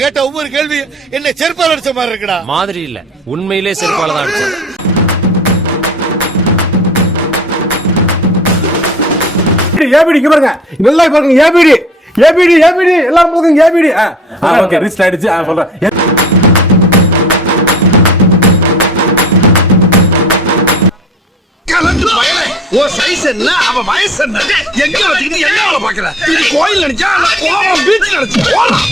கேட்ட ஒவ்வொரு கேள்வி என்ன செருப்பால் அடிச்ச மாதிரி இருக்குடா. மாதிரி இல்ல, உண்மையிலே செருப்பால தான் அடிச்சது. ஏபிடி இங்க பாருங்க, நல்லா பாருங்க. ஏபிடி ஏபிடி ஏபிடி எல்லாம் போகுங்க. ஏபிடி ஓகே ரிஸ்ட் ஆயிடுச்சு. சொல்றேன் ஓ சைஸ் என்ன, அவ வயசு என்ன, எங்க வச்சிட்டு என்ன வேலை பாக்குற? இது கோயில் நினைச்சா கோவம் பீச் நினைச்சு போலாம்.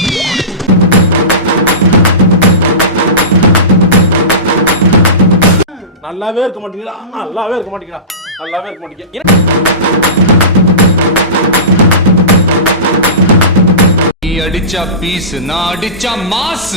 நல்லாவே இருக்க மாட்டீங்களா? நல்லாவே இருக்க மாட்டீங்களா? நல்லாவே இருக்க மாட்டீங்க. நீ அடிச்சா பீஸ், நான் அடிச்சா மாஸ்.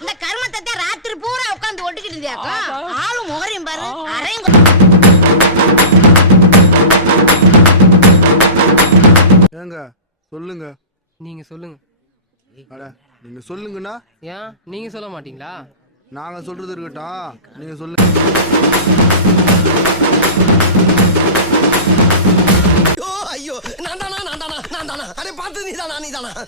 இந்த கர்மத்தை ராத்திரி பூரா உட்கார்ந்து ஒட்டிக்கிட்டு இருந்தியாக்கா. ஆளும் முகரையும் பாரு. ஏங்க சொல்லுங்க. நீங்க சொல்லுங்க. அட நீங்க சொல்லுங்கண்ணா. ஏன் நீங்க சொல்ல மாட்டீங்களா? நாங்க சொல்றது இருக்கட்டும், நீங்க சொல்லுங்க. ஐயோ நான் தானா அரே பார்த்து நீதானா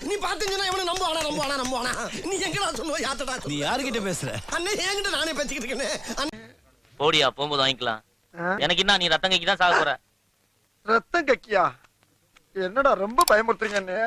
நீ பாத்தீங்கன்னா எவன நம்புவானா நீ எங்கடா சொல்லுவ? யார்ட்டடா நீ யார்கிட்ட பேசுற? அண்ணே என்கிட்ட நானே பேசிக்கிட்டு இருக்கேனே. போடியா, போகும்போது வாங்கிக்கலாம். எனக்கு என்ன, நீ ரத்தம் கக்கி தான் சாக போற. ரத்தம் கக்கியா? என்னடா ரொம்ப பயமுறுத்துறீங்க அண்ணே.